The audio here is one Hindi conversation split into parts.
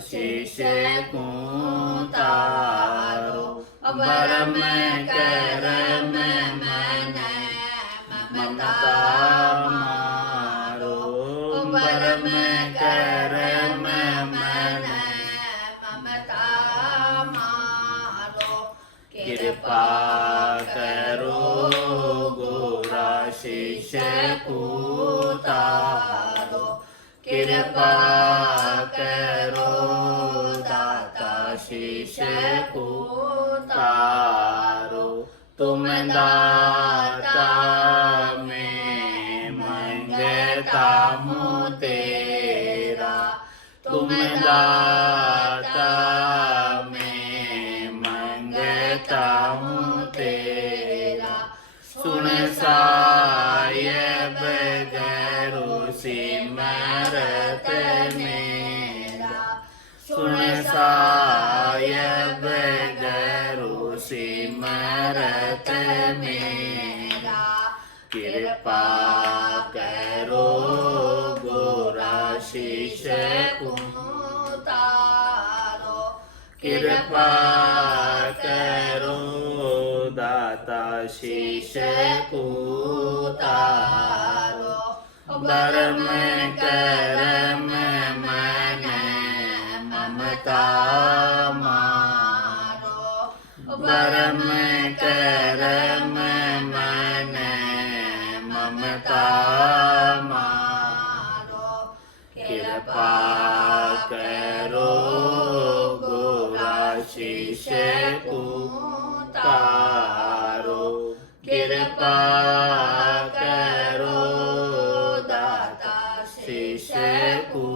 शीश को तारो। भरम करम मन ममता मारो। भरम करम मन ममता मारो। कृपा करो गोरा शीश को तारो। कृपा करो दाता शीश को तारो। तुम दाता में मंगता हूँ तेरा। तुम दाता में मंगता हूँ तेरा। सुन सायब गरु सिमरत मेरा। सुन सायब गरु सिमरत मेरा। कृपा करो गोरा शीश को तारो। कृपा करो दाता शीश को तारो। भरम करम मन ममता मारो। भरम करम मन ममता मारो। कृपा करो गोरा शीश को तारो। कृपा करो दाता शीश को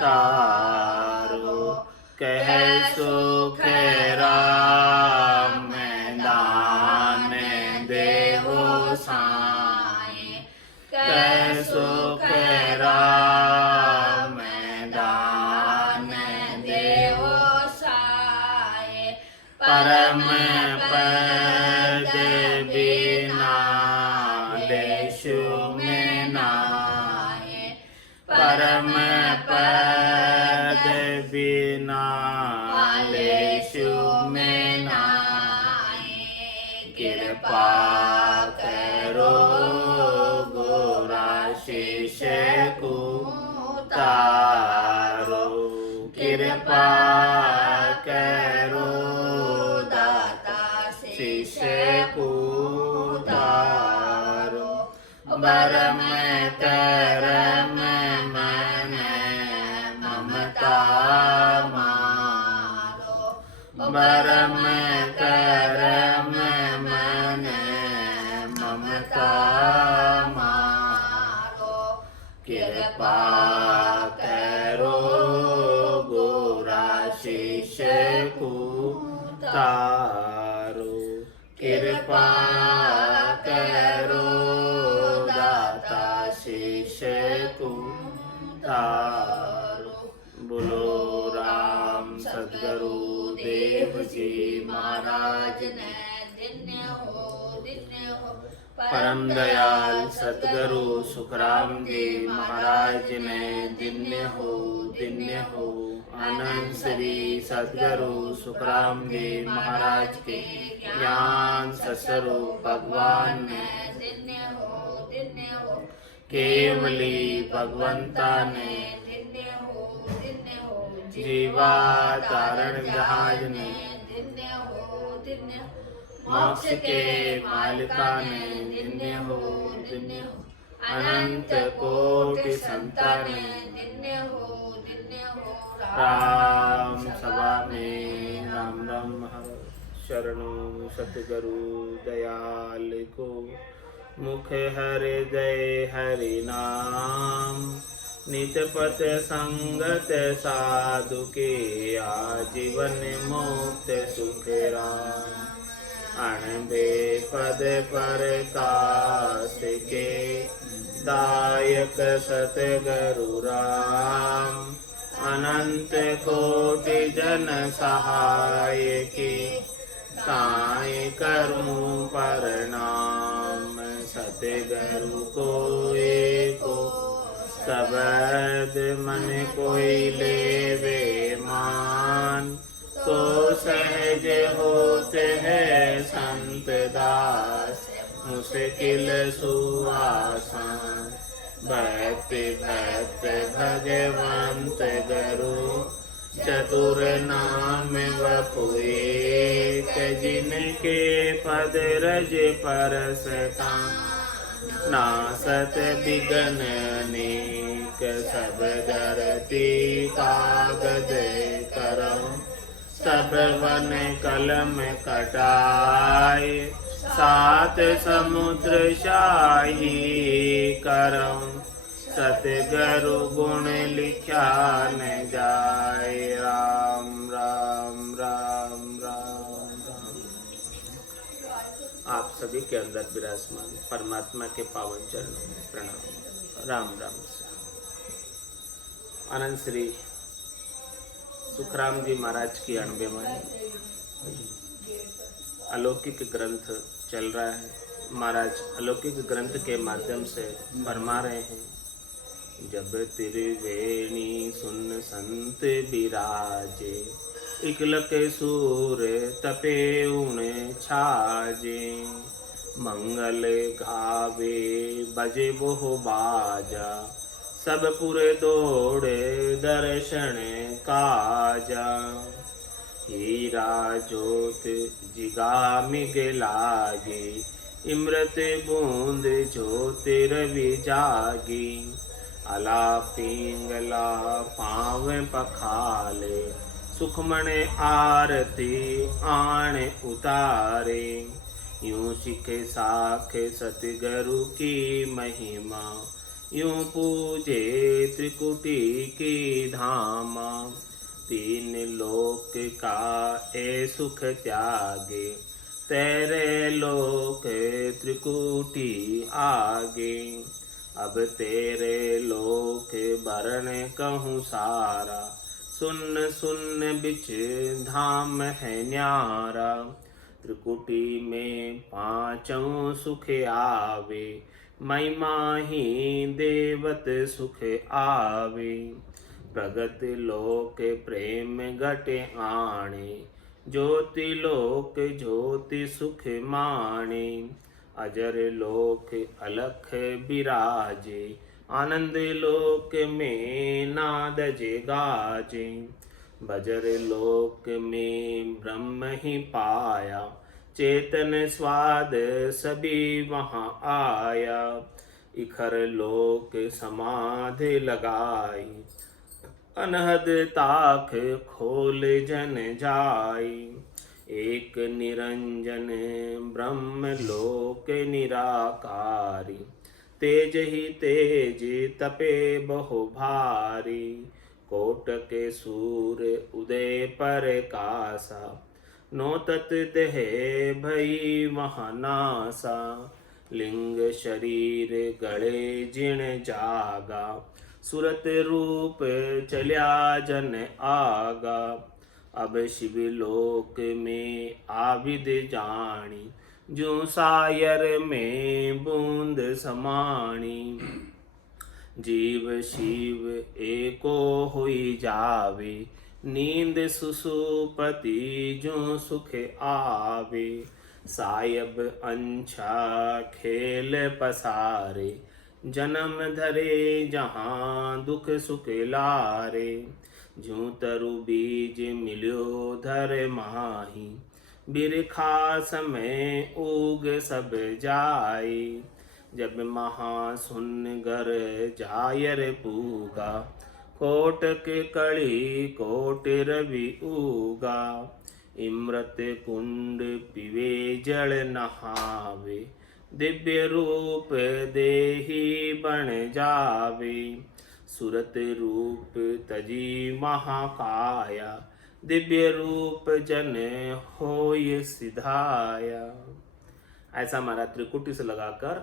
तारो। कह सुख राम दान देवो साए। कह सुख राम दान देवो साए। परम पद बिना देशु में नाए। परम पद बिना देशु में नाए। कृपा करो गोरा शीश को तारो। कृपा करो दाता शीश को तारो। भरम करम मन ममता मारो। भरम करम मन ममता मारो। कृपा करो गोरा शीश को तारो। कृपा करो दाता शीश को तारो। बोलो राम सद्गुरु देव जी महाराज ने धन्य हो धन्य हो। परम दयाल सद्गुरु सुखराम जी महाराज ने धन्य हो धन्य हो। आनंद श्री सद्गुरु सुखराम जी महाराज के ज्ञान स्वरूप भगवान ने धन्य हो धन्य हो। केवली भगवंता ने धन्य हो जीवा तारण जहाज ने धन्य हो धन्य हो। मोक्ष के मालिका ने धन्य हो धन्य हो। अनंत कोटि संतान धन्य हो धन्य हो। राम सभा में राम राम हर शरणों सतगुरु दयाल को। मुख हृदय हरि नाम नित पथ संगत साधु के आजीवन मुक्त सुख राम। अणबे पद प्रकाश के दायक सतगुरु राम। अनंत कोटि जन सहाय की ताय करूं प्रणाम। सतगुरु को एको शब्द मन कोई लेवे मुश्किल सुआसान। भक्ति भक्त भगवंत गुरु चतुर नाम वपुएक। जिनके पद रज परसता नासत बिगन अनेक। सब धरती कागज करम सब वन कलम कटाए। सात समुद्र शाही करम सतगुरु गुण लिखा न जाए। राम राम राम राम राम। आप सभी के अंदर विराजमान परमात्मा के पावन चरणों में प्रणाम। राम राम से आनंद श्री सुखराम जी महाराज की 98वां अलौकिक ग्रंथ चल रहा है। महाराज अलौकिक ग्रंथ के माध्यम से फरमा रहे हैं, जब त्रिवेणी सुन संत बिराजे। इकलक सूर तपे उन छाजे। मंगल गावे बजे बोह बाजा। सब पुरे दौड़े दर्शन काजा। हीरा जोत जिगा मिग लागे। इमृत बूंद ज्योतिरवि जागी। अला पिंगला पाव पखाले। सुखमण आरती आण उतारे। यूं सिख साख सतगुरु की महिमा। यूं पूजे त्रिकुटी की धामा। तीन लोक का ए सुख त्यागे। तेरे लोक त्रिकुटी आगे। अब तेरे लोक बरन कहूँ सारा। सुन सुन बिच धाम है न्यारा। त्रिकुटी में पांचों सुख आवे। महिमा ही देवत सुख आवे। प्रगत लोक प्रेम घटे आणे। ज्योति लोक ज्योति सुख माणे। अजर लोक अलख बिराजे। आनंद लोक में नाद जे गाजे। बजर लोक में ब्रह्म ही पाया। चेतन स्वाद सभी वहाँ आया। इखर लोक समाधि लगाई। अनहद ताख खोल जन जाई। एक निरंजन ब्रह्म लोक निराकारी। तेज ही तेज तपे बहु भारी। कोटक सूर उदय पर कासा। नोतत देह भई महानासा। लिंग शरीर गड़े जिण जागा। सुरत रूप चल्या जन आगा। अब शिवलोक में आविद जानी। जो सायर में बूंद समानी। जीव शिव एको हुई जावे। नींद सुसुपति जो सुख आवे। सायब अंछा खेल पसारे। जन्म धरे जहाँ दुख सुख लारे। जूं तरु बीज मिल्यो धर माही। बिरखा समय उग सब जाई। जब महा सुन घर जायर पूगा। कोटक कड़ी कोट रवि उगा। इमृत कुंड पिवे जल नहावे। दिव्य रूप देही बन जावे। सुरत रूप तजी महाकाया। दिव्य रूप जन होय सिधाया। ऐसा हमारा त्रिकुटी से लगाकर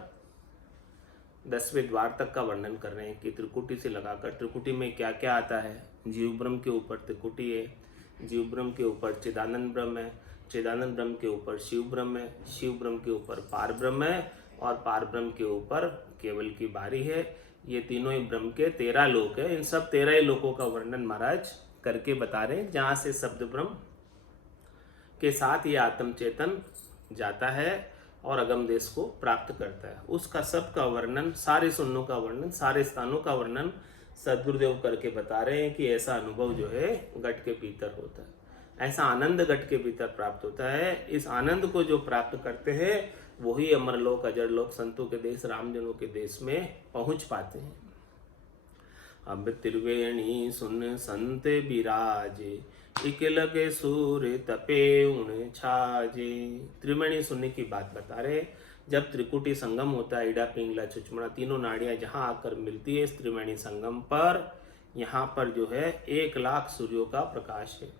10वें द्वार तक का वर्णन कर रहे हैं कि त्रिकुटी से लगाकर त्रिकुटी में क्या क्या आता है। जीव ब्रह्म के ऊपर त्रिकुटी है। जीव ब्रह्म के ऊपर चिदानंद ब्रह्म है। चिदानंद ब्रह्म के ऊपर शिव ब्रह्म है। शिव ब्रह्म के ऊपर पार ब्रह्म है। और पार ब्रह्म के ऊपर केवल की बारी है। ये तीनों ही ब्रह्म के 13 लोक है। इन सब 13 ही लोकों का वर्णन महाराज करके बता रहे हैं, जहाँ से शब्द ब्रह्म के साथ ये आत्म चेतन जाता है और अगम देश को प्राप्त करता है। उसका सबका वर्णन, सारे सुन्नों का वर्णन, सारे स्थानों का वर्णन सदगुरुदेव करके बता रहे हैं कि ऐसा अनुभव जो है घट के भीतर होता है, ऐसा आनंद घट के भीतर प्राप्त होता है। इस आनंद को जो प्राप्त करते हैं वही अमरलोक, अजरलोक, संतों के देश, रामजनों के देश में पहुंच पाते हैं। अब त्रिवेणी सुन संत बिराजे, इक लगे सूर तपे उन छाजे। त्रिवेणी सुनने की बात बता रहे। जब त्रिकुटी संगम होता है, इडा पिंगला चुचमड़ा तीनों नाड़ियां जहां आकर मिलती है इस त्रिवेणी संगम पर, यहाँ पर जो है 1,00,000 सूर्यों का प्रकाश है।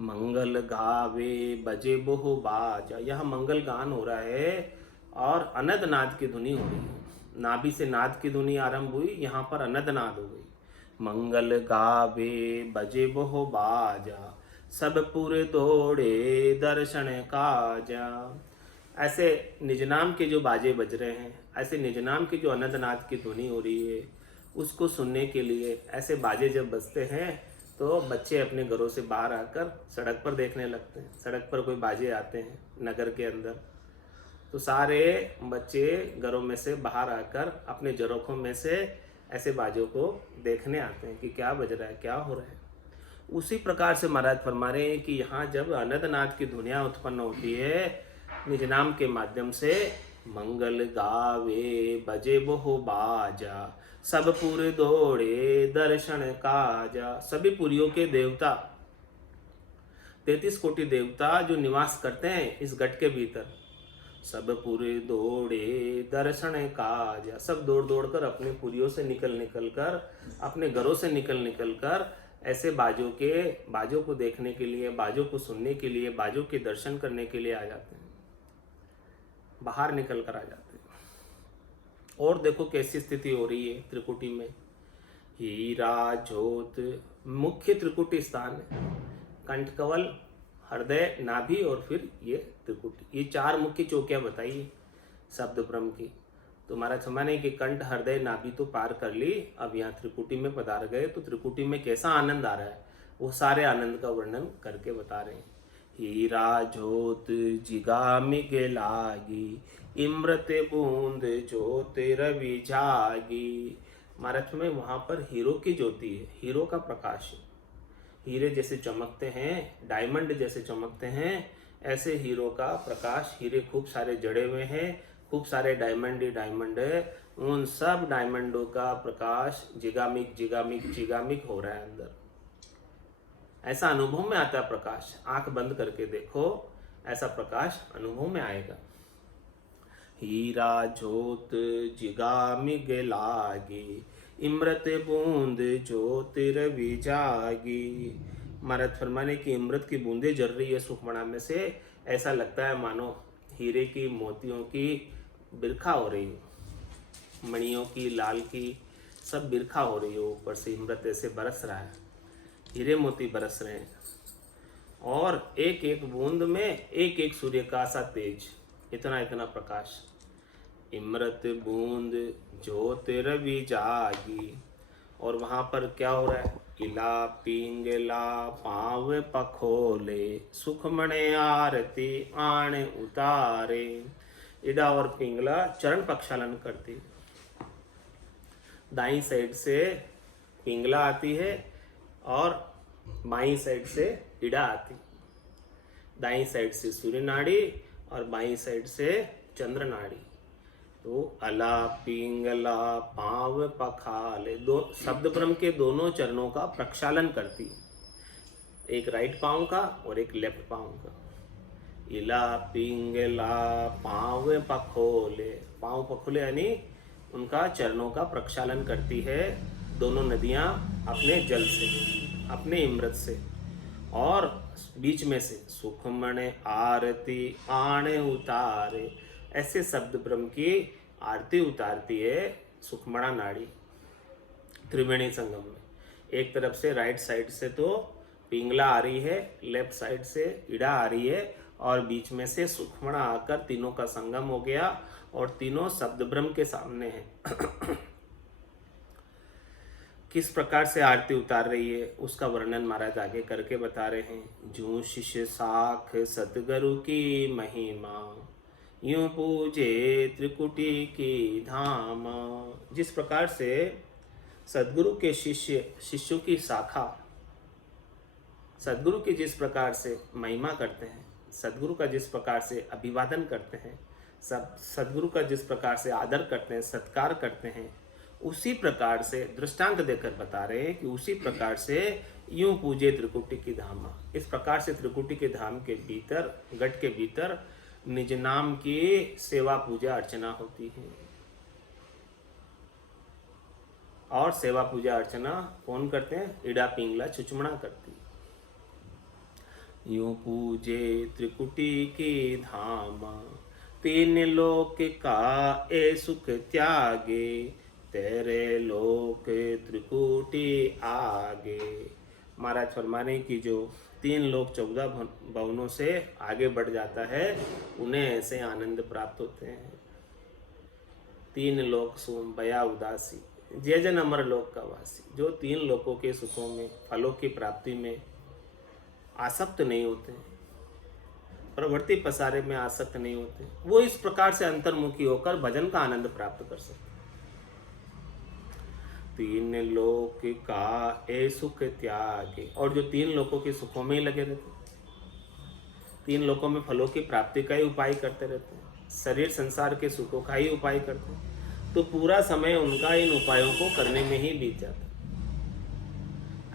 मंगल गावे बजे बहु बाजा, यह मंगल गान हो रहा है और अनद नाद की धुनी हो रही है। नाभि से नाद की धुनी आरंभ हुई, यहाँ पर अनद नाद हो गई। मंगल गावे बजे बहु बाजा, सब पूरे दौड़े दर्शन काजा। ऐसे निजनाम के जो बाजे बज रहे हैं, ऐसे निजनाम की जो अनंत नाद की ध्वनि हो रही है, उसको सुनने के लिए ऐसे बाजे जब बजते हैं तो बच्चे अपने घरों से बाहर आकर सड़क पर देखने लगते हैं। सड़क पर कोई बाजे आते हैं नगर के अंदर, तो सारे बच्चे घरों में से बाहर आकर अपने झरोखों में से ऐसे बाजों को देखने आते हैं कि क्या बज रहा है, क्या हो रहा है। उसी प्रकार से महाराज फरमा रहे हैं कि यहाँ जब अनंतनाद की धुनिया उत्पन्न होती है निजनाम के माध्यम से, मंगल गावे बजे बहु बाजा, सब पूरे दौड़े दर्शन काजा। सभी पुरियों के देवता, 33 कोटि देवता जो निवास करते हैं इस गढ़ के भीतर, सब पूरे दौड़े दर्शन काज, सब दौड़ दौड़ कर अपने पुरियों से निकल कर, अपने घरों से निकल कर ऐसे बाजों को देखने के लिए, बाजों को सुनने के लिए, बाजों के दर्शन करने के लिए आ जाते हैं, बाहर निकल कर आ जाते हैं। और देखो कैसी स्थिति हो रही है त्रिकुटी में। हीरा ज्योत मुख्य त्रिकुटी स्थान है, कंठकवल, हृदय, नाभि और फिर ये त्रिकुटी, ये 4 मुख्य चौकियां बताई शब्द ब्रह्म की। तो हमारा क्षमाने कि कंठ, हृदय, नाभि तो पार कर ली, अब यहाँ त्रिकुटी में पधार गए तो त्रिकुटी में कैसा आनंद आ रहा है वो सारे आनंद का वर्णन करके बता रहे हैं। हीरा ज्योत जिगामिग लागी, इमृत बूंद ज्योत रवि जागी। महाराज में वहाँ पर हीरो की ज्योति है, हीरो का प्रकाश है। हीरे जैसे चमकते हैं, डायमंड जैसे चमकते हैं, ऐसे हीरो का प्रकाश, हीरे खूब सारे जड़े हुए हैं, खूब सारे डायमंड ही डायमंड है, उन सब डायमंडों का प्रकाश जिगामिक जिगामिक जिगामिक हो रहा है अंदर। ऐसा अनुभव में आता है प्रकाश, आंख बंद करके देखो, ऐसा प्रकाश अनुभव में आएगा। हीरा ज्योत जिगामिग लागी, इमृत बूंद ज्योतिरवि जागी। महाराज फरमाने की इमृत की बूंदें जल रही है सुखमणा में से, ऐसा लगता है मानो हीरे की, मोतियों की बिरखा हो रही है, मणियों की, लाल की, सब बिरखा हो रही है। ऊपर से इमृत ऐसे बरस रहा है, हीरे मोती बरस रहे हैं, और एक एक बूंद में एक एक सूर्य का सा तेज, इतना इतना प्रकाश। इमृत बूंद ज्योतिरवि जागी। और वहाँ पर क्या हो रहा है, इला पिंगला पाव पखोले, सुखमणे आरती आण उतारे। इडा और पिंगला चरण प्रक्षालन करती, दाई साइड से पिंगला आती है और बाई साइड से इडा आती, दाई साइड से सूर्य नाड़ी और बाई साइड से चंद्र नाड़ी। तो अला पिंगला पाव पखाले, दो शब्द ब्रह्म के दोनों चरणों का प्रक्षालन करती है, एक राइट पांव का और एक लेफ्ट पांव का। इला पिंगला पाव पखोले, पांव पखोले यानी उनका चरणों का प्रक्षालन करती है दोनों नदियां अपने जल से, अपने इमृत से, और बीच में से सुखमण आरती आणे उतारे, ऐसे शब्द ब्रह्म की आरती उतारती है सुखमणा नाड़ी त्रिवेणी संगम में। एक तरफ से राइट साइड से तो पिंगला आ रही है, लेफ्ट साइड से इडा आ रही है, और बीच में से सुखमणा आकर तीनों का संगम हो गया और तीनों शब्द ब्रह्म के सामने है। किस प्रकार से आरती उतार रही है उसका वर्णन महाराज आगे करके बता रहे हैं। जूं शिष्य साख सतगुरु की महिमा, यूं पूजे त्रिकुटी की धाम। जिस प्रकार से सदगुरु के शिष्यों की शाखा सदगुरु की जिस प्रकार से महिमा करते हैं, सदगुरु का जिस प्रकार से अभिवादन करते हैं, सदगुरु का जिस प्रकार से आदर करते हैं, सत्कार करते हैं, उसी प्रकार से दृष्टांत देकर बता रहे हैं कि उसी प्रकार से यूं पूजे त्रिकुटी की धाम। इस प्रकार से त्रिकुटी के धाम के भीतर, गट के भीतर निज नाम की सेवा पूजा अर्चना होती है। और सेवा पूजा अर्चना कौन करते हैं? इड़ा पिंगला चुचमड़ा करती है। यूं पूजे त्रिकुटी की धाम, तीन लोक का ए सुख त्यागे, तेरे लोक त्रिकुटी आगे। महाराज फरमाने की जो 3 लोक 14 भवनों से आगे बढ़ जाता है, उन्हें ऐसे आनंद प्राप्त होते हैं। 3 लोक सोम बया उदासी, जय जन अमर लोक का वासी। जो 3 लोकों के सुखों में, फलों की प्राप्ति में आसक्त नहीं होते, प्रवृत्ति पसारे में आसक्त नहीं होते, वो इस प्रकार से अंतर्मुखी होकर भजन का आनंद प्राप्त कर सकते। 3 लोक का ए सुख त्यागे, और जो 3 लोकों के सुखों में ही लगे रहते, 3 लोकों में फलों की प्राप्ति का ही उपाय करते रहते हैं, शरीर संसार के सुखों का ही उपाय करते हैं, तो पूरा समय उनका इन उपायों को करने में ही बीत जाता है।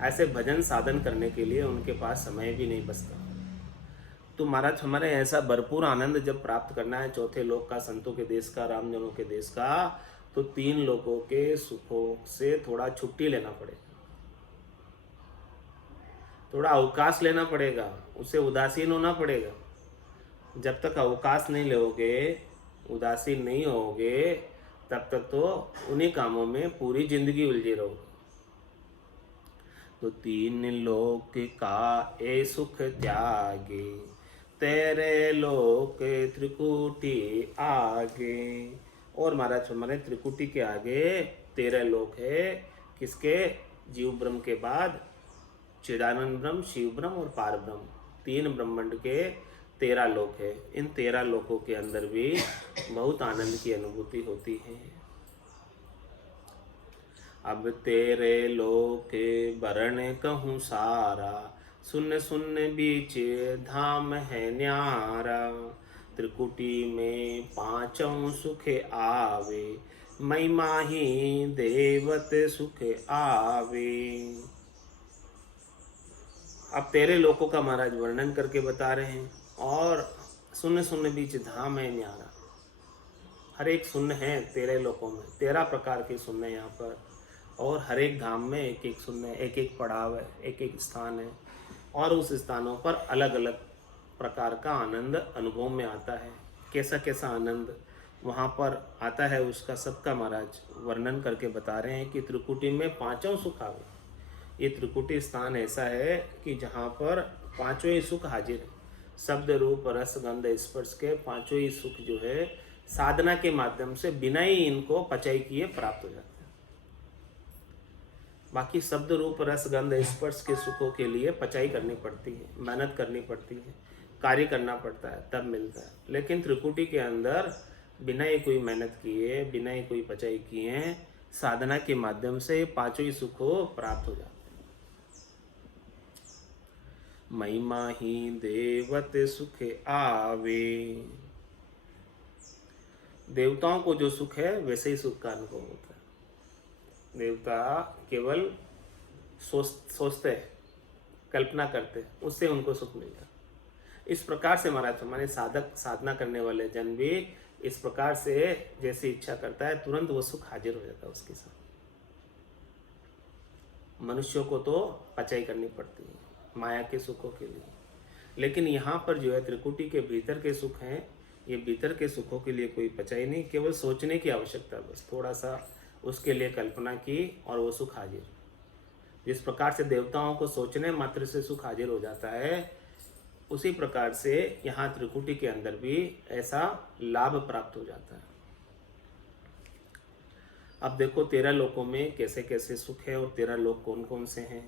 ऐसे भजन साधन करने के लिए उनके पास समय भी नहीं बचता। तो महाराज हमारे ऐसा भरपूर आनंद जब प्राप्त करना है चौथे लोक का, संतों के देश का, रामजनों के देश का, तो 3 लोकों के सुखों से थोड़ा छुट्टी लेना पड़ेगा, थोड़ा अवकाश लेना पड़ेगा, उसे उदासीन होना पड़ेगा। जब तक अवकाश नहीं लोगे, उदासीन नहीं होगे, तब तक तो उन्हीं कामों में पूरी जिंदगी उलझे रहोगे। तो 3 लोक का ए सुख त्यागे, तेरे लोक त्रिकुटी आगे। और महाराज हमारे त्रिकुटी के आगे 13 लोक है। किसके? जीव ब्रह्म के बाद चिदानंद ब्रह्म, शिव ब्रह्म और पार ब्रह्म, 3 ब्रह्मांड के 13 लोक है। इन 13 लोकों के अंदर भी बहुत आनंद की अनुभूति होती है। अब तेरे लोके बरण कहूँ सारा, सुन सुन बीच धाम है न्यारा। त्रिकुटी में 5 सुख आवे, महिमा ही देवत सुख आवे। अब तेरे लोकों का महाराज वर्णन करके बता रहे हैं। और सुन सुन बीच धाम है न्यारा, हर एक सुन्न है 13 लोकों में, 13 प्रकार के सुन्न है यहाँ पर। और हर एक धाम में एक एक सुन्न है, एक एक पड़ाव है, एक एक स्थान है, और उस स्थानों पर अलग अलग प्रकार का आनंद अनुभव में आता है। कैसा कैसा आनंद वहाँ पर आता है उसका सबका महाराज वर्णन करके बता रहे हैं कि त्रिकुटी में 5 सुख आवे। ये त्रिकुटी स्थान ऐसा है कि जहाँ पर 5 ही सुख हाजिर है। शब्द रूप रस गंध स्पर्श के 5 ही सुख जो है साधना के माध्यम से बिना ही इनको पचाई किए प्राप्त हो जाते हैं। बाकी शब्द रूप रस गंध स्पर्श के सुखों के लिए पचाई करनी पड़ती है, मेहनत करनी पड़ती है, कार्य करना पड़ता है, तब मिलता है। लेकिन त्रिकुटी के अंदर बिना ही कोई मेहनत किए, बिना ही कोई पचाई किए, साधना के माध्यम से 5 ही सुखों प्राप्त हो जाते हैं। महिमा ही देवत सुख आवे। देवताओं को जो सुख है वैसे ही सुख का अनुभव होता है। देवता केवल सोचते हैं, कल्पना करते हैं, उससे उनको सुख मिलता है। इस प्रकार से महाराज हमारे साधक साधना करने वाले जन भी इस प्रकार से जैसी इच्छा करता है तुरंत वो सुख हाजिर हो जाता है उसके साथ। मनुष्यों को तो पचाई करनी पड़ती है माया के सुखों के लिए, लेकिन यहाँ पर जो है त्रिकुटी के भीतर के सुख हैं, ये भीतर के सुखों के लिए कोई पचाई नहीं, केवल सोचने की आवश्यकता, बस थोड़ा सा उसके लिए कल्पना की और वो सुख हाजिर। जिस प्रकार से देवताओं को सोचने मात्र से सुख हाजिर हो जाता है, उसी प्रकार से यहाँ त्रिकुटी के अंदर भी ऐसा लाभ प्राप्त हो जाता है। अब देखो 13 लोकों में कैसे कैसे सुख है और 13 लोक कौन कौन से हैं।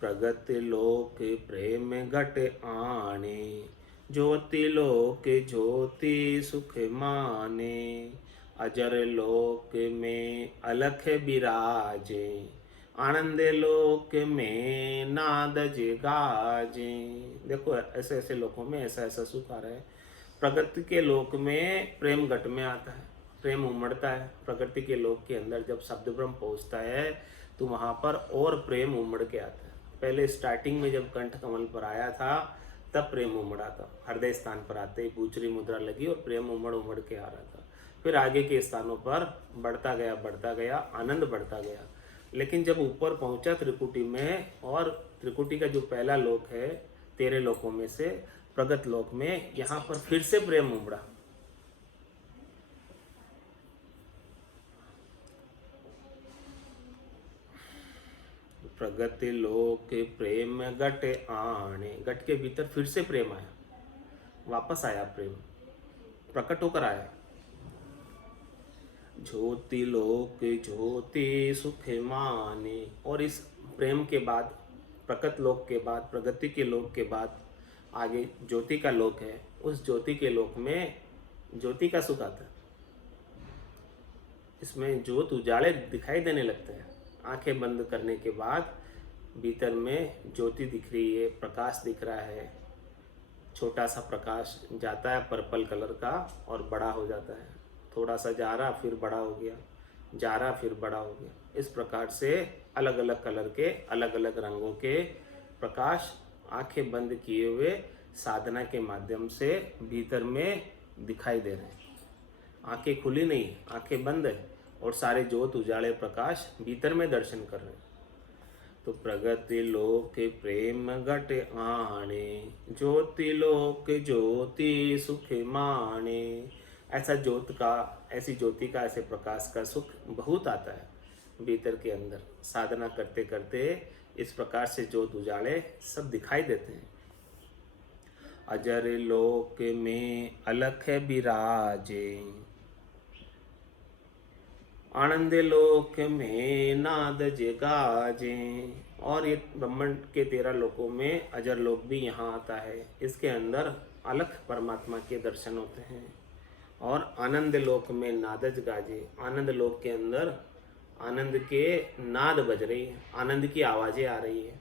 प्रगति लोक प्रेम घट आने, ज्योति लोक ज्योति सुख माने, अजर लोक में अलख बिराजे, आनंद लोक में नाद गाजे। देखो ऐसे ऐसे लोकों में ऐसा ऐसा सुख आ रहा है। प्रगति के लोक में प्रेम घट में आता है, प्रेम उमड़ता है। प्रगति के लोक के अंदर जब शब्द ब्रह्म पहुँचता है तो वहाँ पर और प्रेम उमड़ के आता है। पहले स्टार्टिंग में जब कंठ कमल पर आया था तब प्रेम उमड़ा था, हृदय स्थान पर आते ही भूचरी मुद्रा लगी और प्रेम उमड़ उमड़ के आ रहा था। फिर आगे के स्थानों पर बढ़ता गया, आनंद बढ़ता गया। लेकिन जब ऊपर पहुंचा त्रिकुटी में, और त्रिकुटी का जो पहला लोक है 13 लोकों में से प्रगत लोक में, यहाँ पर फिर से प्रेम उमड़ा। प्रगति लोक प्रेम घट आने, घट के भीतर फिर से प्रेम आया, वापस आया प्रेम, प्रकट होकर आया। ज्योति लोक ज्योति सुख माने, और इस प्रेम के बाद, प्रकट लोक के बाद, प्रगति के लोक के बाद आगे ज्योति का लोक है। उस ज्योति के लोक में ज्योति का सुख आता है। इसमें ज्योत उजाले दिखाई देने लगते हैं। आंखें बंद करने के बाद भीतर में ज्योति दिख रही है, प्रकाश दिख रहा है। छोटा सा प्रकाश जाता है पर्पल कलर का और बड़ा हो जाता है, थोड़ा सा जा रहा फिर बड़ा हो गया, जा रहा फिर बड़ा हो गया। इस प्रकार से अलग अलग कलर के, अलग अलग रंगों के प्रकाश आंखें बंद किए हुए साधना के माध्यम से भीतर में दिखाई दे रहे हैं। आंखें खुली नहीं, आंखें बंद है और सारे ज्योत उजाले प्रकाश भीतर में दर्शन कर रहे हैं। तो प्रगति लोक प्रेम घट आने, ज्योति लोक ज्योति सुख माने। ऐसा ज्योत का, ऐसी ज्योति का, ऐसे प्रकाश का सुख बहुत आता है भीतर के अंदर। साधना करते करते इस प्रकार से ज्योत उजाले सब दिखाई देते हैं। अजर लोक में अलख बिराजे, आनंद लोक में नाद गाजे। और ये ब्रह्मांड के 13 लोकों में अजर लोक भी यहाँ आता है। इसके अंदर अलख परमात्मा के दर्शन होते हैं। और आनंद लोक में नादज गाजे, आनंद लोक के अंदर आनंद के नाद बज रही है, आनंद की आवाजें आ रही है।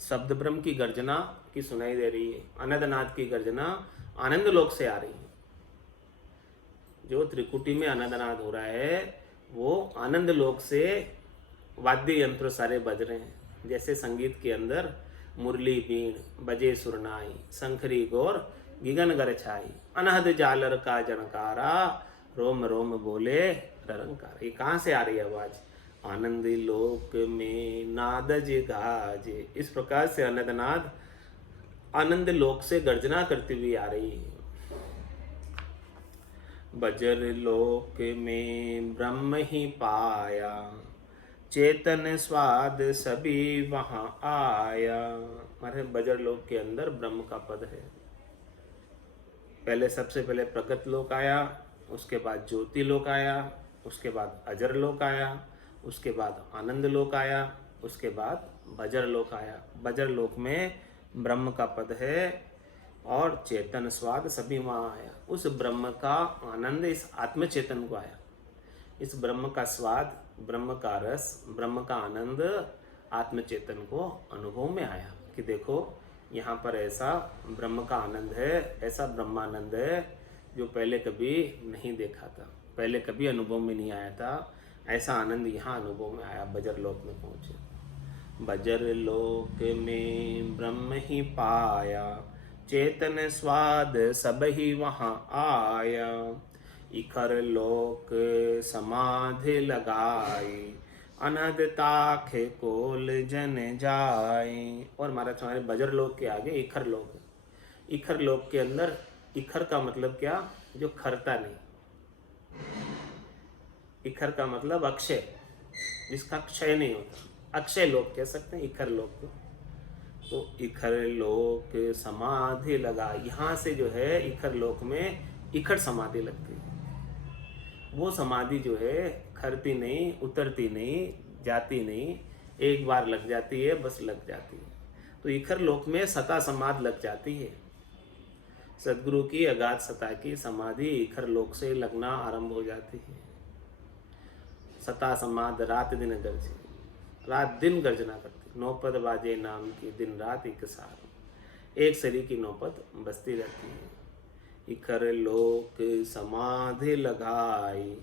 शब्द ब्रह्म की गर्जना की सुनाई दे रही है, आनंद नाद की गर्जना आनंद लोक से आ रही है। जो त्रिकुटी में आनंदनाद हो रहा है वो आनंद लोक से वाद्य यंत्र सारे बज रहे हैं। जैसे संगीत के अंदर मुरली बीण बजे सुरनाई, शंखरी गौर गिगन गर छाई, अनहद जालर का जनकारा, रोम रोम बोले ररंकार। ये कहाँ से आ रही है आवाज? आनंद लोक में नादज गाजे। इस प्रकार से आनंदनाद आनंद लोक से गर्जना करती हुई आ रही है। बजर लोक में ब्रह्म ही पाया, चेतन स्वाद सभी वहां आया। हमारे बजर लोक के अंदर ब्रह्म का पद है। पहले सबसे पहले प्रगत लोक आया, उसके बाद ज्योति लोक आया, उसके बाद अजर लोक आया, उसके बाद आनंद लोक आया, उसके बाद बजर लोक आया। बजर लोक में ब्रह्म का पद है और चेतन स्वाद सभी वहाँ आया। उस ब्रह्म का आनंद इस आत्म चेतन को आया। इस ब्रह्म का स्वाद, ब्रह्म का रस, ब्रह्म का आनंद आत्म चेतन को अनुभव में आया कि देखो यहाँ पर ऐसा ब्रह्म का आनंद है, ऐसा ब्रह्मानंद है जो पहले कभी नहीं देखा था, पहले कभी अनुभव में नहीं आया था। ऐसा आनंद यहाँ अनुभव में आया, बजर लोक में पहुँचे। बजर लोक में ब्रह्म ही पाया, चेतन स्वाद सब ही वहाँ आया। इखर लोक समाधि लगाई, अनहद ताख कोल जन जाए। और महाराज हमारे बजर लोक के आगे इखर लोक है। इखर लोक के अंदर, इखर का मतलब क्या? जो खरता नहीं। इखर का मतलब अक्षय, जिसका क्षय नहीं होता, अक्षय लोक कह सकते हैं इखर लोक को। तो इखर लोक समाधि लगा, यहाँ से जो है इखर लोक में इखर समाधि लगती है। वो समाधि जो है खरती नहीं, उतरती नहीं, जाती नहीं, एक बार लग जाती है, बस लग जाती है। तो इखर लोक में सता समाध लग जाती है। सदगुरु की अगाध सता की समाधि इखर लोक से लगना आरंभ हो जाती है। सता समाध रात दिन गर्जे, रात दिन गर्जना करती, नौपत बाजे नाम की दिन रात एक सार, एक सरी की नौपत बजती रहती है। इखर लोक समाधि लगाई,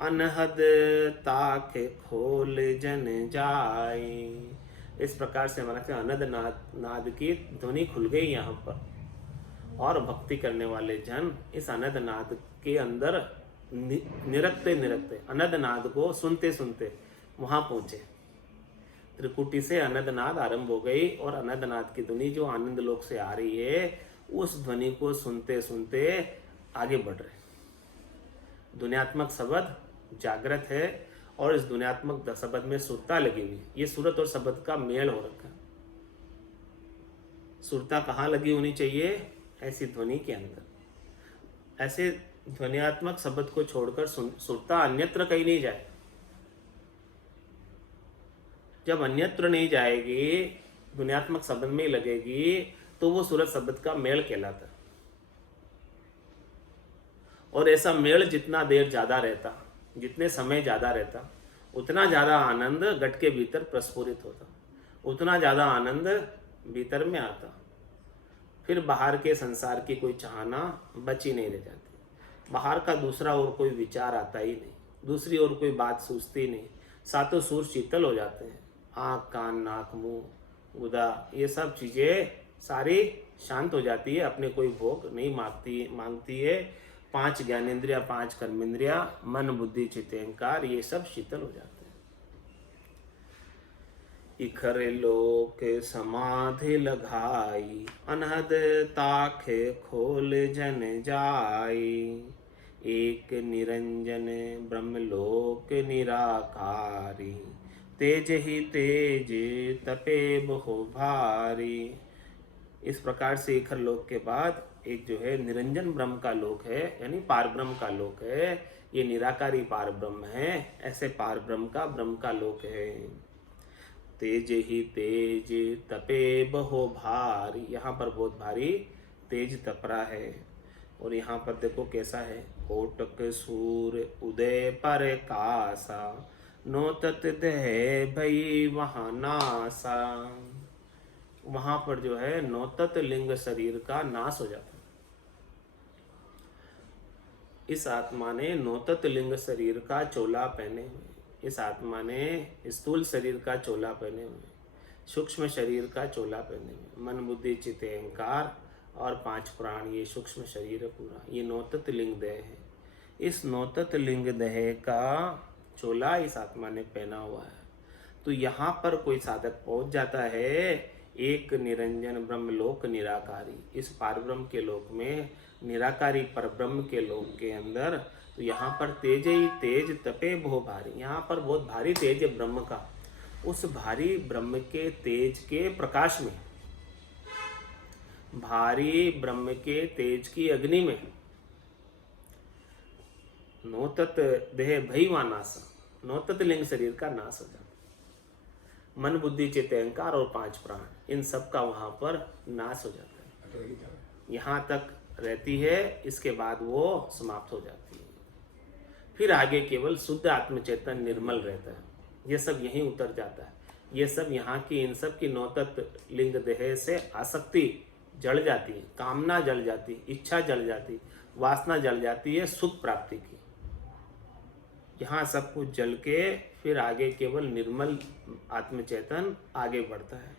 अनहद ताख खोल जन जाई। इस प्रकार से हमारा अनद नाद की ध्वनि खुल गई यहाँ पर, और भक्ति करने वाले जन इस अनद नाद के अंदर निरखते निरखते अनद नाद को सुनते सुनते वहाँ पहुँचे। त्रिकुटी से अनद नाद आरंभ हो गई, और अनद नाद की ध्वनि जो आनंद लोक से आ रही है उस ध्वनि को सुनते सुनते आगे बढ़ रहे। ध्वन्यात्मक शब्द जागृत है, और इस ध्वन्यात्मक शब्द में सुरता लगी हुई। ये सूरत और शब्द का मेल हो रखा है। सुरता कहाँ लगी होनी चाहिए? ऐसी ध्वनि के अंदर। ऐसे ध्वन्यात्मक शब्द को छोड़कर सुरता अन्यत्र कहीं नहीं जाए। जब अन्यत्र नहीं जाएगी, ध्वन्यात्मक शब्द में ही लगेगी, तो वो सूरत शब्द का मेल कहलाता। और ऐसा मेल जितना देर ज्यादा रहता, जितने समय ज्यादा रहता, उतना ज्यादा आनंद घट के भीतर प्रस्फुरित होता, उतना ज्यादा आनंद भीतर में आता। फिर बाहर के संसार की कोई चाहना बची नहीं रह जाती। बाहर का दूसरा और कोई विचार आता ही नहीं, दूसरी और कोई बात सूझती नहीं। सातों सुर शीतल हो जाते हैं। आँख, कान, नाक, मुंह, गुदा, ये सब चीज़ें सारी शांत हो जाती है। अपने कोई भोग नहीं मांगती है। 5 ज्ञानेंद्रिया, 5 कर्मेंद्रिया, मन, बुद्धि, चित्त, अहंकार, ये सब शीतल हो जाते हैं। इखर लोक समाधि लगाई, अनहद ताख खोल जन जाई। एक निरंजन ब्रह्मलोक निराकारी, तेज ही तेज तपे बहु भारी। इस प्रकार से इखर लोक के बाद एक जो है निरंजन ब्रह्म का लोक है, यानी पार ब्रह्म का लोक है। ये निराकारी पार ब्रह्म है, ऐसे पार ब्रह्म का लोक है। तेज ही तेज तपे बहु भारी, यहाँ पर बहुत भारी तेज तप रहा है। और यहाँ पर देखो कैसा है, कोटक सूर उदय पर कासा, नोतत दह भई वहाँ नासा। वहाँ पर जो है नौतत लिंग शरीर का नाश हो जाता है। इस आत्मा ने नौतत लिंग शरीर का चोला पहने हुए, इस आत्मा ने स्थूल शरीर का चोला पहने हुए, सूक्ष्म शरीर का चोला पहने हुए। मन, बुद्धि, चित्त, अहंकार और 5 प्राण, ये सूक्ष्म शरीर है पूरा। ये नौतत लिंग देह है। इस नौतत लिंग देह का चोला इस आत्मा ने पहना हुआ है। तो यहाँ पर कोई साधक पहुँच जाता है एक निरंजन ब्रह्मलोक निराकारी, इस पारब्रह्म के लोक में, निराकारी परब्रह्म के लोक के अंदर। तो यहाँ पर तेज ही तेज तपे बहु भारी, यहाँ पर बहुत भारी तेज है ब्रह्म का। उस भारी ब्रह्म के तेज के प्रकाश में, भारी ब्रह्म के तेज की अग्नि में, नौतत देह भैवा नाश, नौतत लिंग शरीर का नाश हो जाता। मन, बुद्धि, चित्त, अहंकार और 5 प्राण, इन सब का वहाँ पर नाश हो जाता है। यहाँ तक रहती है, इसके बाद वो समाप्त हो जाती है। फिर आगे केवल शुद्ध आत्मचेतन निर्मल रहता है। ये सब यहीं उतर जाता है। ये सब यहाँ की, इन सब की नौतत लिंग देह से आसक्ति जल जाती है, कामना जल जाती, इच्छा जल जाती, वासना जल जाती है सुख प्राप्ति की। यहाँ सब कुछ जल के फिर आगे केवल निर्मल आत्मचेतन आगे बढ़ता है।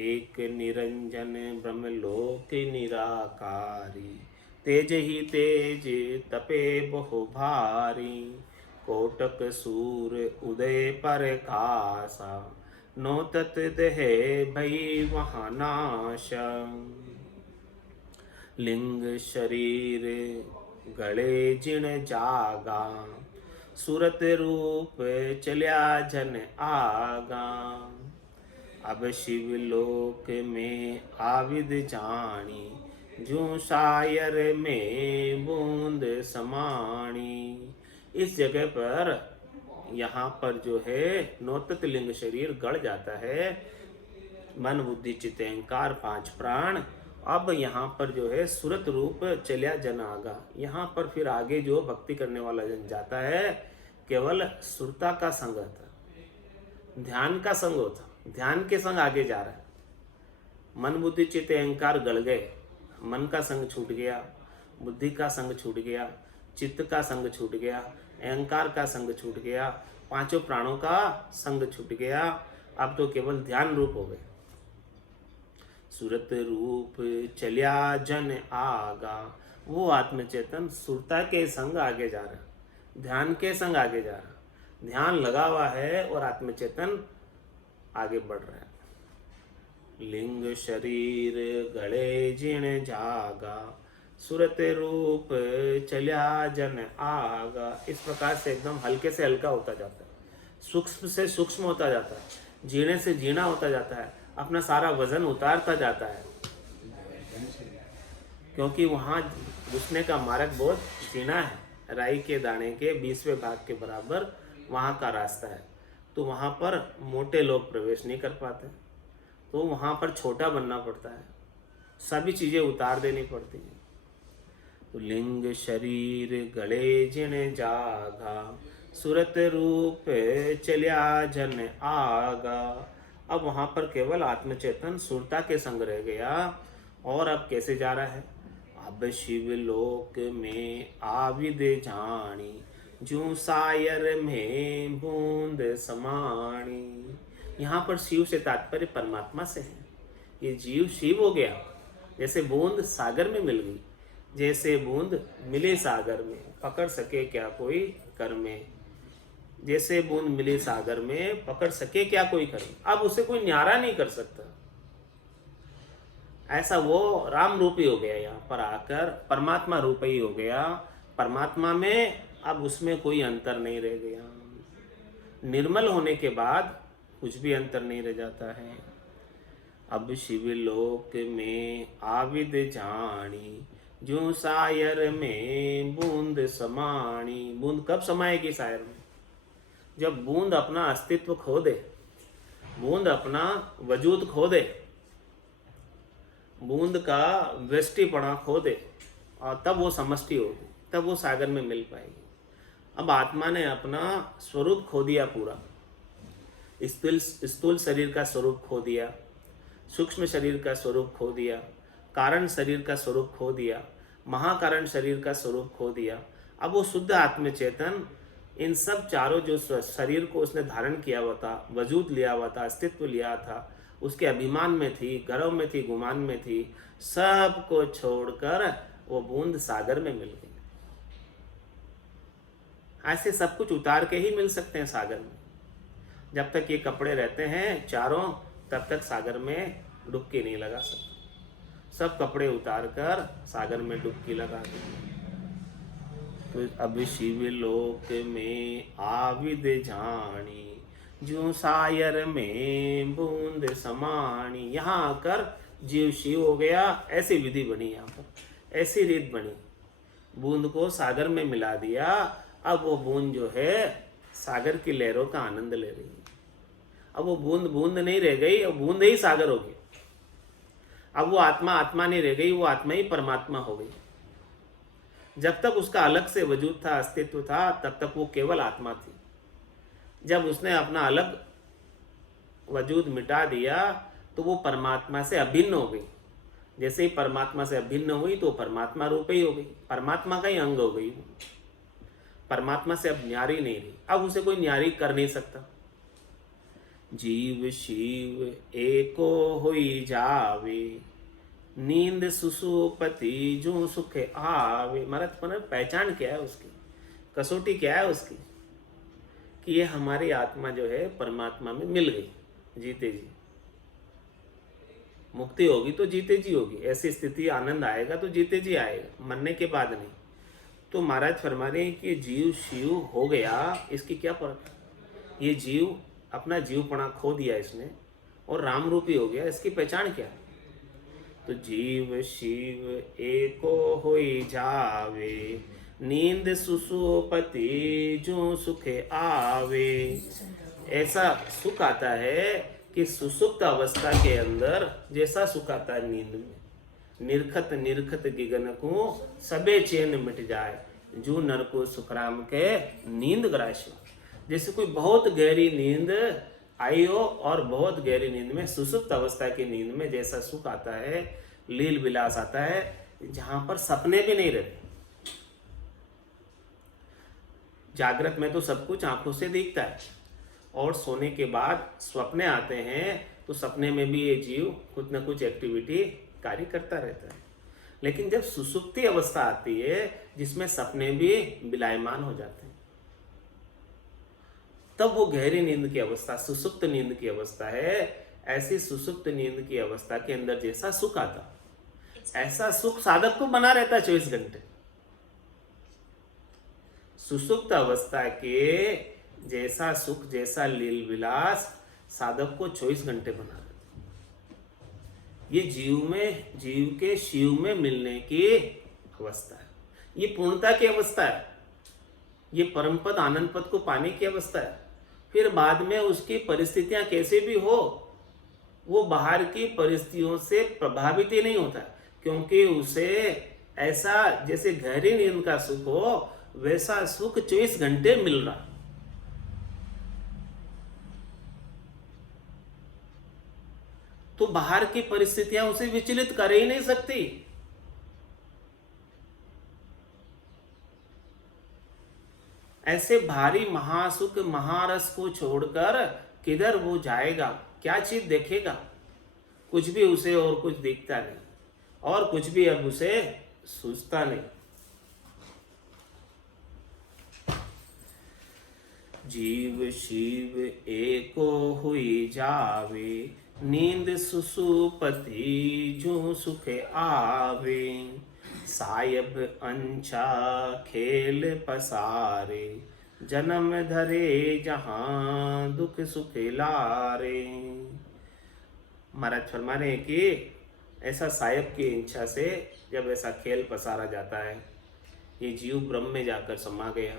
एक निरंजन ब्रह्मलोक निराकारी, तेज ही तेज तपे बहु भारी। कोटक सूर उदय पर कासा, नौतत देह भई वहाँ नाश। लिंग शरीर गले जिण जागा, सूरत रूप चल्या जन आगा। अब शिवलोक में आविद जानी, जूं शायर में बूंद समाणी। इस जगह पर यहाँ पर जो है नौतत लिंग शरीर गड़ जाता है, मन बुद्धि चित्त अहंकार 5 प्राण। अब यहाँ पर जो है सुरत रूप चलिया जन आगा, यहाँ पर फिर आगे जो भक्ति करने वाला जन जाता है, केवल सुरता का संग होता, ध्यान का संग होता, ध्यान के संग आगे जा रहा है। मन बुद्धि चित्त अहंकार गड़ गए, मन का संग छूट गया, बुद्धि का संग छूट गया, चित्त का संग छूट गया, अहंकार का संग छूट गया, 5 प्राणों का संग छूट गया। अब तो केवल ध्यान रूप हो गए। सुरत रूप चलिया जन आगा, वो आत्मचेतन सुरता के संग आगे जा रहा, ध्यान के संग आगे जा रहा, ध्यान लगा हुआ है और आत्मचेतन आगे बढ़ रहा है। लिंग शरीर गले जिण जागा, सुरत रूप चलिया जन आगा। इस प्रकार से एकदम हल्के से हल्का होता जाता है, सूक्ष्म से सूक्ष्म होता जाता है, जीणे से जीना होता जाता है, अपना सारा वजन उतारता जाता है, क्योंकि वहाँ घुसने का मार्ग बहुत जीना है। राई के दाने के 20वें भाग के बराबर वहाँ का रास्ता है, तो वहाँ पर मोटे लोग प्रवेश नहीं कर पाते, तो वहाँ पर छोटा बनना पड़ता है, सभी चीज़ें उतार देनी पड़ती हैं। तो लिंग शरीर गले जिण जागा, सुरत रूप चलिया जन आगा। अब वहाँ पर केवल आत्मचेतन सुरता के संग रह गया। और अब कैसे जा रहा है? अब शिवलोक में आविद जानी, जूं सायर में बूंद समाणी। यहाँ पर शिव से तात्पर्य परमात्मा से है। ये जीव शिव हो गया, जैसे बूंद सागर में मिल गई, जैसे बूंद मिले सागर में, पकड़ सके क्या कोई कर में। जैसे बूंद मिले सागर में, पकड़ सके क्या कोई कर में। अब उसे कोई न्यारा नहीं कर सकता, ऐसा वो राम रूपी हो गया, यहाँ पर आकर परमात्मा रूपी ही हो गया। परमात्मा में अब उसमें कोई अंतर नहीं रह गया। निर्मल होने के बाद कुछ भी अंतर नहीं रह जाता है। अब शिवलोक में आविद जानी, जो सायर में बूंद समाणी। बूंद कब समाएगी सायर में? जब बूंद अपना अस्तित्व खो दे, बूंद अपना वजूद खो दे, बूंद का व्यष्टिपणा खो दे, और तब वो समष्टि होगी, तब वो सागर में मिल पाएगी। अब आत्मा ने अपना स्वरूप खो दिया पूरा, स्थूल शरीर का स्वरूप खो दिया, सूक्ष्म शरीर का स्वरूप खो दिया, कारण शरीर का स्वरूप खो दिया, महाकारण शरीर का स्वरूप खो दिया। अब वो शुद्ध आत्म चेतन इन सब चारों जो शरीर को उसने धारण किया हुआ था, वजूद लिया हुआ था, अस्तित्व लिया था, उसके अभिमान में थी, गर्व में थी, गुमान में थी, सब को छोड़कर वो बूंद सागर में मिल गई। ऐसे सब कुछ उतार के ही मिल सकते हैं सागर में। जब तक ये कपड़े रहते हैं चारों, तब तक सागर में डुबकी नहीं लगा सकते। सब कपड़े उतार कर सागर में डुबकी लगा देंगे। तो अब शिवलोक में आविद जानी, जो सायर में बूंद समानी। यहाँ आकर जीव शिव हो गया। ऐसी विधि बनी, यहाँ पर ऐसी रीत बनी, बूंद को सागर में मिला दिया। अब वो बूंद जो है सागर की लहरों का आनंद ले रही है। अब वो बूंद बूंद नहीं रह गई, अब बूंद ही सागर हो गई। अब वो आत्मा आत्मा नहीं रह गई, वो आत्मा ही परमात्मा हो गई। जब तक उसका अलग से वजूद था, अस्तित्व था, तब तक वो केवल आत्मा थी। जब उसने अपना अलग वजूद मिटा दिया तो वो परमात्मा से अभिन्न हो गई। जैसे ही परमात्मा से अभिन्न हुई तो परमात्मा रूप ही हो गई, परमात्मा का ही अंग हो गई। परमात्मा से अब न्यारी नहीं रही, अब उसे कोई न्यारी कर नहीं सकता। जीव शिव एको होई जावे, नींद सुसुपति जो सुख आवे। महाराज पहचान क्या है उसकी, कसौटी क्या है उसकी, कि ये हमारी आत्मा जो है परमात्मा में मिल गई, जीते जी। मुक्ति होगी तो जीते जी होगी, ऐसी स्थिति आनंद आएगा तो जीते जी आएगा, मरने के बाद नहीं। तो महाराज फरमा रहे हैं कि जीव शिव हो गया, इसकी क्या फर्क है? ये जीव अपना जीवपना खो दिया इसने और राम रूपी हो गया, इसकी पहचान क्या है? तो जीव शिव एको होई जावे, नींद सुसुपति जो सुखे आवे। ऐसा सुख आता है कि सुसुप्त अवस्था के अंदर जैसा सुख आता है नींद में, निरखत निरखत गिगन को सबे चैन मिट जाए, जो नर को सुखराम के नींद ग्रास्यो। जैसे कोई बहुत गहरी नींद आई हो और बहुत गहरी नींद में, सुसुप्त अवस्था की नींद में जैसा सुख आता है, लील विलास आता है, जहां पर सपने भी नहीं रहते। जागृत में तो सब कुछ आंखों से दिखता है और सोने के बाद सपने आते हैं, तो सपने में भी ये जीव कुछ न कुछ एक्टिविटी कार्य करता रहता है। लेकिन जब सुसुप्ति अवस्था आती है जिसमें सपने भी विलायमान हो जाते हैं, तब वो गहरी नींद की अवस्था, सुसुप्त नींद की अवस्था है। ऐसी सुसुप्त नींद की अवस्था के अंदर जैसा सुख आता, ऐसा सुख साधक को बना रहता है 24 घंटे। सुसुप्त अवस्था के जैसा सुख, जैसा लील विलास साधक को 24 घंटे बना रहता है। ये जीव के शिव में मिलने की अवस्था है, ये पूर्णता की अवस्था है, ये परम पद आनंद पद को पाने की अवस्था है। फिर बाद में उसकी परिस्थितियां कैसे भी हो, वो बाहर की परिस्थितियों से प्रभावित ही नहीं होता, क्योंकि उसे ऐसा जैसे गहरी नींद का सुख हो वैसा सुख 24 घंटे मिल रहा। तो बाहर की परिस्थितियां उसे विचलित कर ही नहीं सकती। ऐसे भारी महासुख महारस को छोड़कर किधर वो जाएगा, क्या चीज देखेगा? कुछ भी उसे और कुछ दिखता नहीं, और कुछ भी अब उसे सूझता नहीं। जीव शिव एको हुई जावे, नींद सुसुपति जो सुख आवे। सायब अंचा खेल पसारे, जन्म धरे जहां दुख सुख लारे। महाराज फरमा रहे हैं कि ऐसा सायब की इच्छा से जब ऐसा खेल पसारा जाता है, ये जीव ब्रह्म में जाकर समा गया,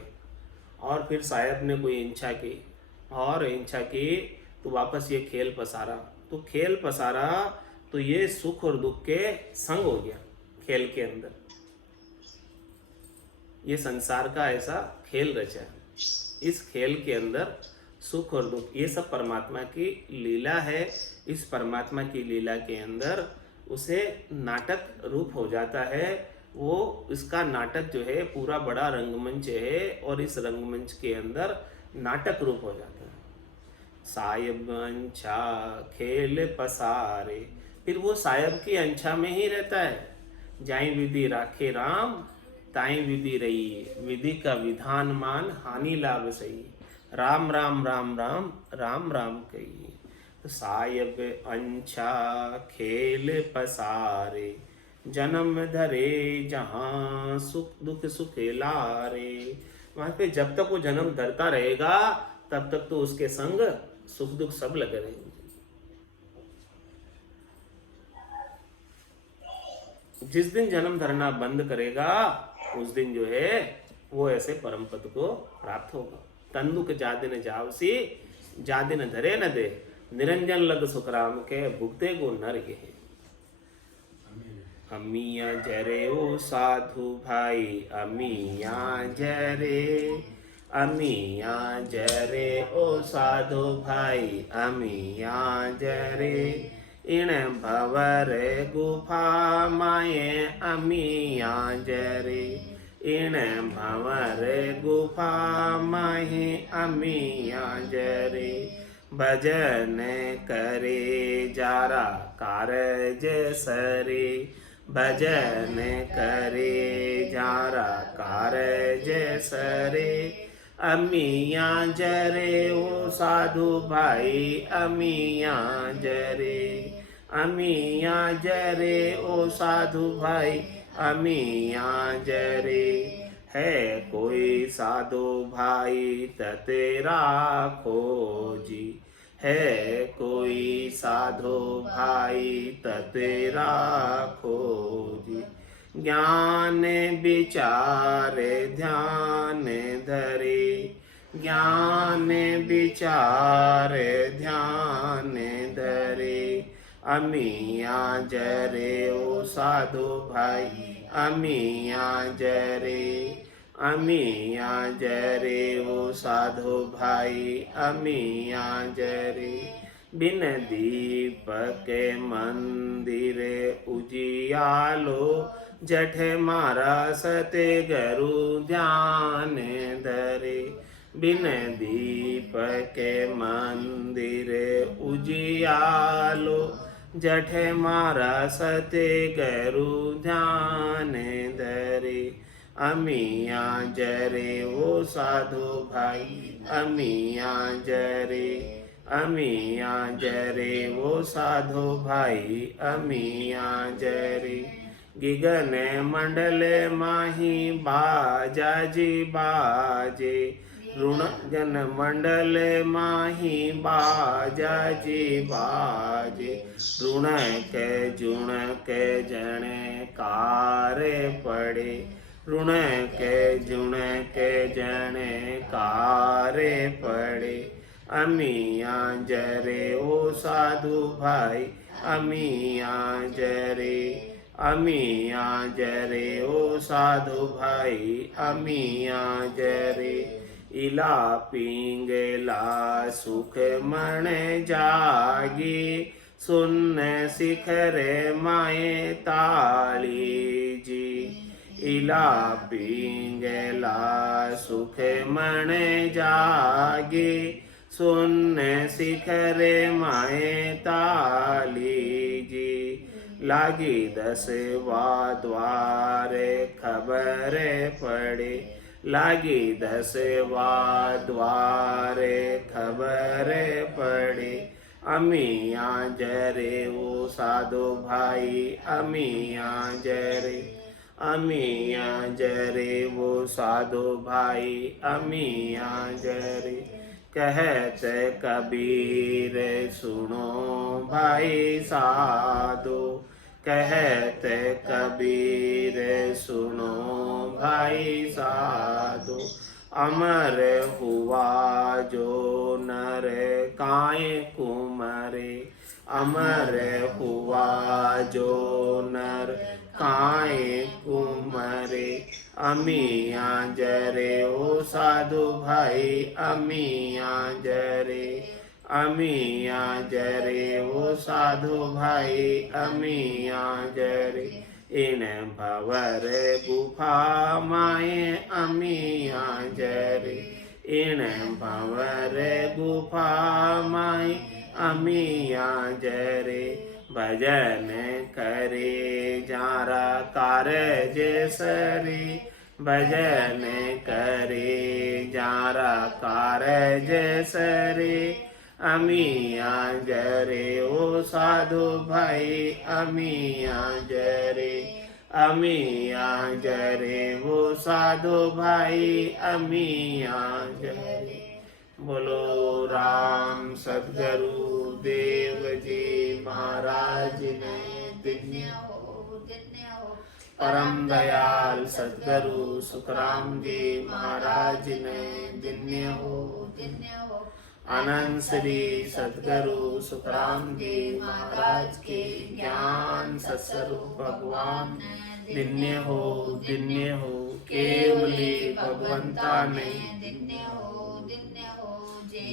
और फिर सायब ने कोई इच्छा की और इच्छा की तो वापस ये खेल पसारा, तो खेल पसारा तो ये सुख और दुख के संग हो गया खेल के अंदर। ये संसार का ऐसा खेल रचा है, इस खेल के अंदर सुख और दुख ये सब परमात्मा की लीला है। इस परमात्मा की लीला के अंदर उसे नाटक रूप हो जाता है। वो इसका नाटक जो है पूरा बड़ा रंगमंच है, और इस रंगमंच के अंदर नाटक रूप हो जाता है। सायब अंछा खेल पसारे, फिर वो सायब की अंछा में ही रहता है। जाई विधि राखे राम, ताई विधि रही, विधि का विधान मान, हानि लाभ सही। राम राम राम राम राम राम कही। तो सायब अंछा खेल पसारे, जन्म धरे जहां सुख दुख सुख लारे। वहां पे जब तक वो जन्म धरता रहेगा तब तक तो उसके संग सुख दुख सब लगे रहेंगे। जिस दिन जन्म धरना बंद करेगा उस दिन जो है वो ऐसे परम पद को प्राप्त होगा। तंदुक जादिन जावसी, जादिन धरे न दे, निरंजन लग सुखराम के, भुगते को नर के। अमिया जरे ओ साधु भाई, अमिया जरे, अमिया जरे ओ साधु भाई, अमिया जरे। इन भवर गुफा माए अमिया जरे, इन भवर गुफा माहे अमिया जरे। भजन करे जारा कारज सरे, भजन करे जारा कारज सरे। अमिया जरे ओ साधु भाई, अमिया जरे, अमिया जरे ओ साधु भाई, अमिया जरे। है कोई साधु भाई तेरा खोजी, है कोई साधु भाई तेरा खोजी। ज्ञान विचारे ध्यान धरे, ज्ञान विचारे ध्यान धरे। अमिया जरे ओ साधु भाई, अमिया जरे, अमिया जरे ओ साधु भाई, अमिया जरे। बिन दीप के मंदिर उजियालो, जठ मारा सते गरु ध्यान धरे। बिन दीप के मंदिर उजियालो, जठ मारा सते गरु ध्यान धरे। अमिया जरे वो साधु भाई, अमिया जरे, अमिया जरे वो साधु भाई, अमिया जरे। गिगन मंडल माही बाजा जी बाजे, ऋण जन मंडल माही बाजा जी बाजे। ऋण के जुण के जने कारे पड़े, ऋण के जुण के जने कारे पड़े। अमिया जरे ओ साधु भाई, अमिया जरे, अमिया जरे ओ साधु भाई, अमिया जरे। इला पिंगला सुख मन जागी, सुन शिखरे माए ताली जी। इला पिंगला सुख मन जागे, सुन शिखरे माए ताली जी। लागी 10वां द्वार खबर पड़े, लागी 10वां द्वार खबर पड़े। अमिया जरे वो साधु भाई, अमिया जरे, अमिया जरे वो साधु भाई, अमिया जरे। कहते कबीर सुनो भाई साधो, कहते कबीर सुनो भाई साधो। अमर हुआ जो नर काए कुमरे, अमर हुआ जो नर काए कुमरे। अमिया जरे ओ साधु भाई, अमिया जरे, अमिया जरे ओ साधु भाई, अमिया जरे। इन भवर गुफा माए अमिया जरे, इन भवर गुफा माए अमिया जरे। भजन करे जारा कारज सरे, भजन करे जारा कारज सरे। अमिया जरे ओ साधु भाई, अमिया जरे, अमिया जरे वो साधु भाई, अमिया जरे। बोलो राम सद्गुरु देव जी महाराज ने दिन्य हो, परम दयाल सद्गुरु सुखराम जी महाराज ने दिन्य हो। अनंत श्री सद्गुरु सुखराम जी महाराज के ज्ञान सत्स्वरूप भगवान दिन्य हो, दिन्य हो। केवली भगवंता ने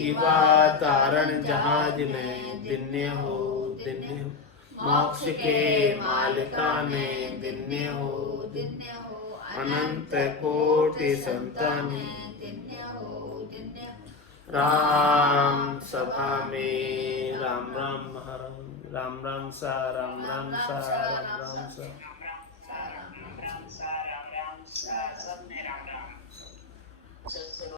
इवा तारण जहाज ने दिन्य हो, दिन्य हो। मोक्ष के मालिका ने दिन्य हो, दिन्य हो। अनंत कोटि संतान राम सभा में राम राम राम राम सा राम राम सा राम राम सा।